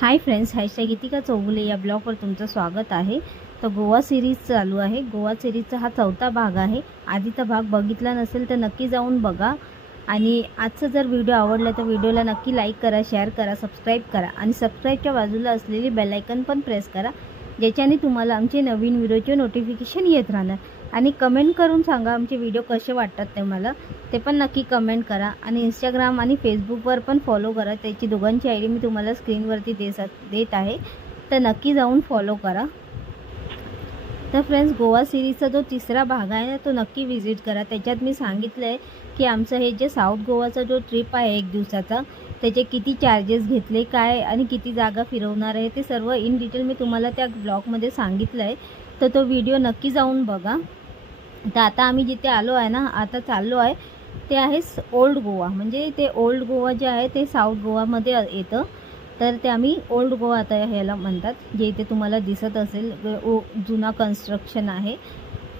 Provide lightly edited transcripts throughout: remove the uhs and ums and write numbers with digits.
Hi friends, hashtag गीतिका चौगुले या ब्लॉगवर तुमचं स्वागत आहे। तर गोवा सिरीज चालू आहे। गोवा सिरीजचा हा चौथा भाग आहे। आधीचा भाग बघितला नसेल तर नक्की जाऊन बघा। आणि आजचा जर व्हिडिओ आवडला तर व्हिडिओला नक्की लाईक करा, शेअर करा, सबस्क्राईब करा आणि सबस्क्राईबच्या बाजूला असलेली बेल आयकॉन पण प्रेस करा, ज्याच्याने तुम्हाला आमचे नवीन व्हिडिओचे नोटिफिकेशन येत राहणार। आणि कमेंट करून सांगा आमचे व्हिडिओ कसे वाटतात तुम्हाला, ते पण नक्की कमेंट करा। आणि इंस्टाग्राम आणि फेसबुकवर पण फॉलो करा, त्याची दोघांची आयडी मी तुम्हाला स्क्रीनवरती देत आहे, तर नक्की जाऊन फॉलो करा। तर फ्रेंड्स, गोवा सिरीजचा जो तिसरा भाग आहे तो नक्की विजिट करा। त्याच्यात मी सांगितलं आहे की आमचं हे जे साऊथ गोवाचा जो ट्रिप आहे 1 दिवसाचा, त्याचे किती चार्जेस घेतले, काय आणि किती जागा फिरवणार आहे, ते सर्व इन डिटेल मी तुम्हाला त्या ब्लॉगमध्ये सांगितलं आहे। तर तो व्हिडिओ नक्की जाऊन बघा। तर आता आम्ही जिथे आलो आहे ना, आता चाललो आहे ते आहे ओल्ड गोवा। म्हणजे ते ओल्ड गोवा जे आहे ते साऊथ गोवामध्ये येतं, तर ते आम्ही ओल्ड गोवा आता ह्याला म्हणतात, जे इथे तुम्हाला दिसत असेल जुना कन्स्ट्रक्शन आहे,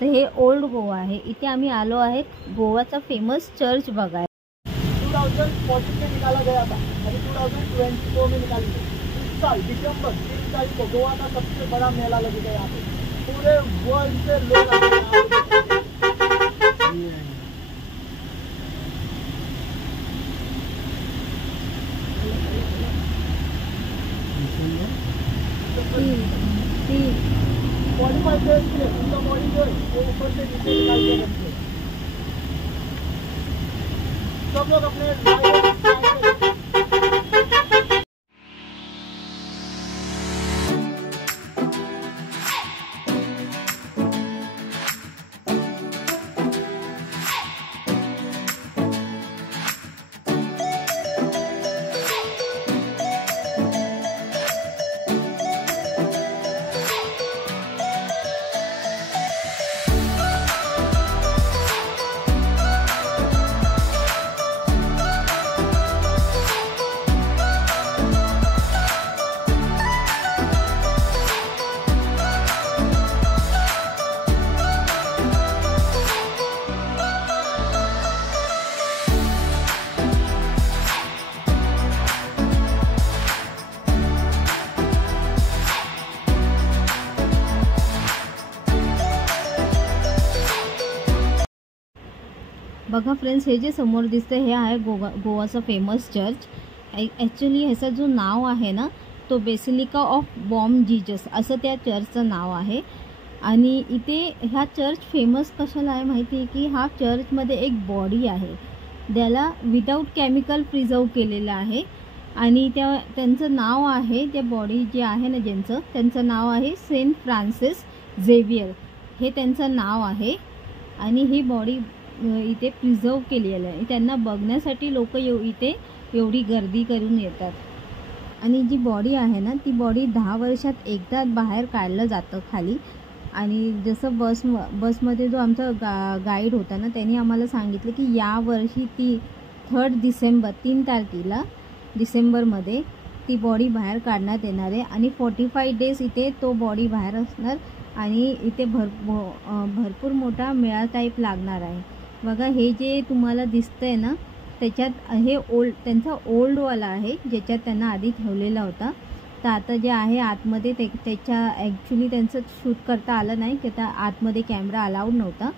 तर हे ओल्ड गोवा आहे। इथे आम्ही आलो आहे गोवाचा फेमस चर्च बघायला। 2014 में निकाला गया था अभी 2024 में निकाली गई। इस साल दिसंबर 3 तारीख को गोवा का सबसे बड़ा मेला लगेगा यहाँ पे। पूरे वर्ल्ड से लोग आते हैं। क्वालिफाइड डेज के लिए उनका बॉडी जो है वो ऊपर से नीचे निकाल के रखते हैं। सब लोग अपने बघा फ्रेंड्स, हे जे समोर दिसतं हे आहे गोवाचा फेमस चर्च। ॲक्च्युली ह्याचं जो नाव आहे ना, तो बेसिलिका ऑफ बॉम जीजस असं त्या चर्चचं नाव आहे। आणि इथे ह्या चर्च फेमस कशाला आहे माहिती आहे की हा चर्चमध्ये एक बॉडी आहे, त्याला विदाऊट केमिकल प्रिझर्व केलेलं आहे। आणि त्यांचं नाव आहे, त्या बॉडी जे आहे ना त्यांचं नाव आहे सेंट फ्रान्सिस झेवियर, हे त्यांचं नाव आहे। आणि ही बॉडी इथे प्रिझर्व केलेलं आहे। त्यांना बघण्यासाठी लोक इथे एवढी गर्दी करून येतात। आणि जी बॉडी आहे ना, ती बॉडी 10 वर्षात एकदा बाहेर काढलं जातं खाली। आणि जसं बसमध्ये जो आमचा गाईड होता ना, त्यांनी आम्हाला सांगितलं की यावर्षी 3 तारखेला डिसेंबरमध्ये ती बॉडी बाहेर काढण्यात येणार आहे। आणि 45 डेज इथे तो बॉडी बाहेर असणार आणि इथे भरपूर मोठा मेळा टाईप लागणार आहे। बघा, हे जे तुम्हाला दिसतंय ना, त्याच्यात हे त्यांचा ओल्डवाला आहे, ज्याच्यात त्यांना आधी ठेवलेला होता। तर आता जे आहे आतमध्ये त्याच्या ॲक्च्युली त्यांचं शूट करता आलं नाही, की आता आतमध्ये कॅमेरा अलाउड नव्हता।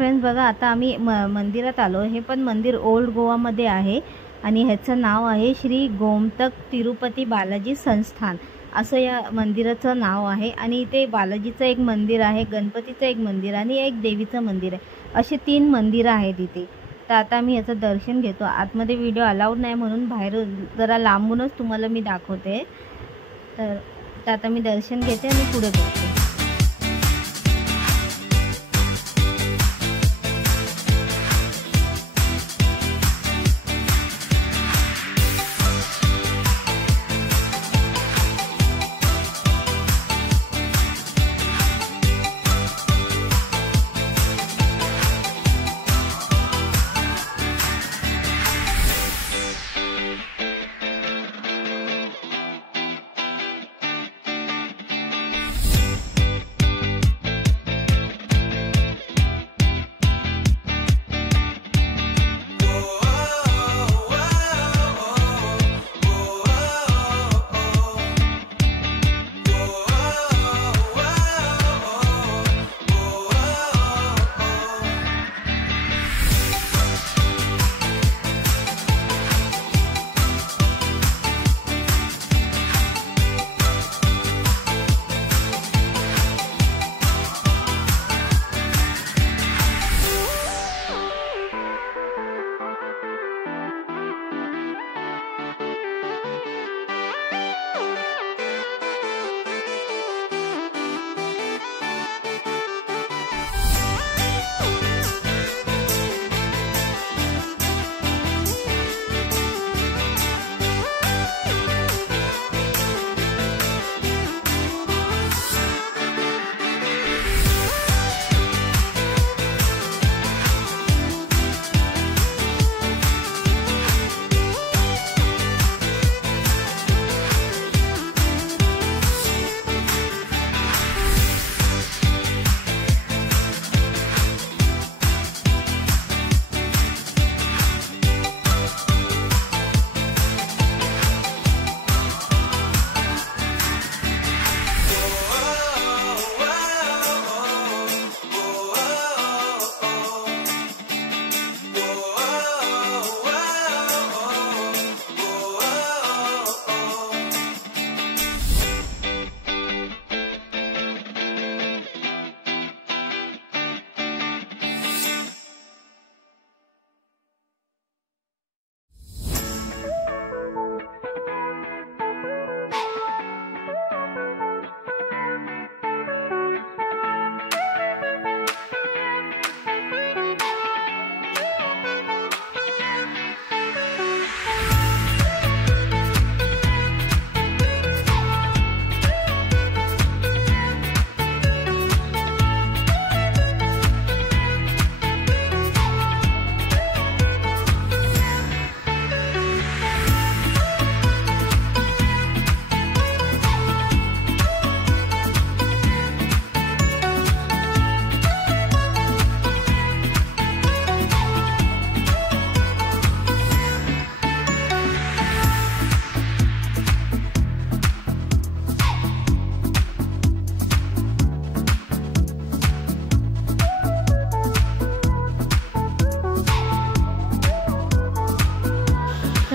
फ्रेंड्स बघा, आता आम्ही मंदिरात आलो. हे पण मंदिर ओल्ड गोवामध्ये आहे आणि ह्याचं नाव आहे श्री गोमतक तिरुपती बालाजी संस्थान असं या मंदिराचं नाव आहे. आणि इथे बालाजीचं एक मंदिर आहे, गणपतीचं एक मंदिर आणि एक देवीचं मंदिर आहे, असे 3 मंदिरं आहेत इथे. तर आता आम्ही याचं दर्शन घेतो. आतमध्ये व्हिडिओ अलाउड नाही म्हणून बाहेर जरा लांबूनच तुम्हाला मी दाखवते. तर आता मी दर्शन घेते आणि पुढे बघते.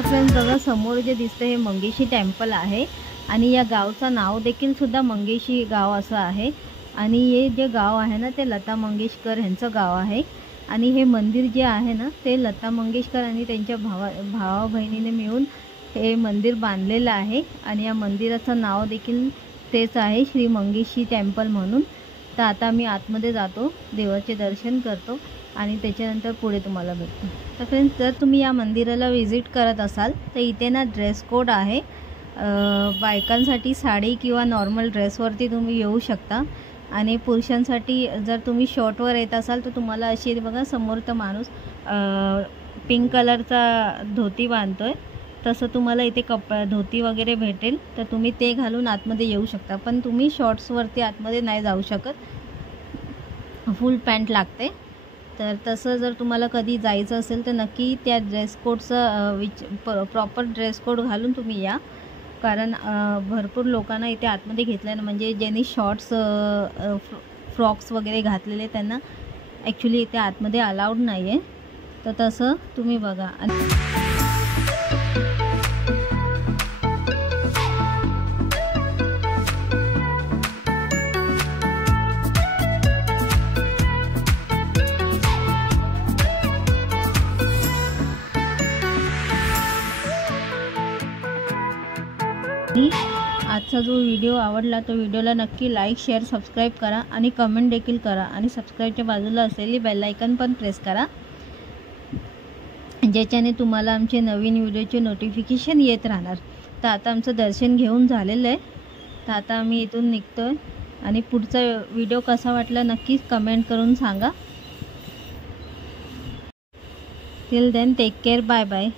फ्रेंड्स बघा, समोर जे दिसतं हे मंगेशी टेम्पल आहे आणि या गावचं नाव देखील सुद्धा मंगेशी गाव असं आहे. आणि हे जे गाव आहे ना ते लता मंगेशकर यांचं गाव आहे. आणि हे मंदिर जे आहे ना ते लता मंगेशकर आणि त्यांच्या भावा बहिणीने मिळून हे मंदिर बांधलेलं आहे. आणि या मंदिराचं नाव देखील तेच आहे, श्री मंगेशी टेम्पल म्हणून. तर आता मी आतमध्ये जातो, देवाचे दर्शन करतो आणि त्याच्यानंतर पुढे तुम्हाला भेटतो. तर फ्रेंड्स, जर तुम्ही या मंदिराला व्हिजिट करत असाल तर इथे ना ड्रेस कोड आहे. बायकांसाठी साडी किंवा नॉर्मल ड्रेसवरती तुम्ही येऊ शकता. आणि पुरुषांसाठी जर तुम्ही शॉर्टवर येत असाल तर तुम्हाला अशी बघा, समोर तर माणूस पिंक कलरचा धोती बांधतोय, तसं तुम्हाला इथे धोती वगैरे भेटेल. तर तुम्ही ते घालून आतमध्ये येऊ शकता. पण तुम्ही शॉर्ट्सवरती आतमध्ये नाही जाऊ शकत, फुल पॅन्ट लागते. तर तसं जर तुम्हाला कधी जायचं असेल तर नक्की त्या ड्रेस कोडचं प्रॉपर ड्रेस कोड घालून तुम्ही या. कारण भरपूर लोकांना इथे आतमध्ये घेतलं ना, म्हणजे ज्यांनी शॉर्ट्स फ्रॉक्स वगैरे घातलेले त्यांना ॲक्च्युली इथे आतमध्ये अलाउड नाही आहे, तर तसं तुम्ही बघा. आजचा जो व्हिडिओ आवडला तो व्हिडिओला नक्की लाईक, शेअर, सबस्क्राईब करा आणि कमेंट देखील करा आणि सबस्क्राईबच्या बाजूला असलेली बेल आयकॉन पण प्रेस करा, ज्याच्याने तुम्हाला आमचे नवीन व्हिडिओचे नोटिफिकेशन येत राहणार. तर आता आमचं दर्शन घेऊन झालेलं आहे, तर आता आम्ही इथून निघतोय आणि पुढचा व्हिडिओ कसा वाटला नक्की कमेंट करून सांगा. Till then take care, bye bye.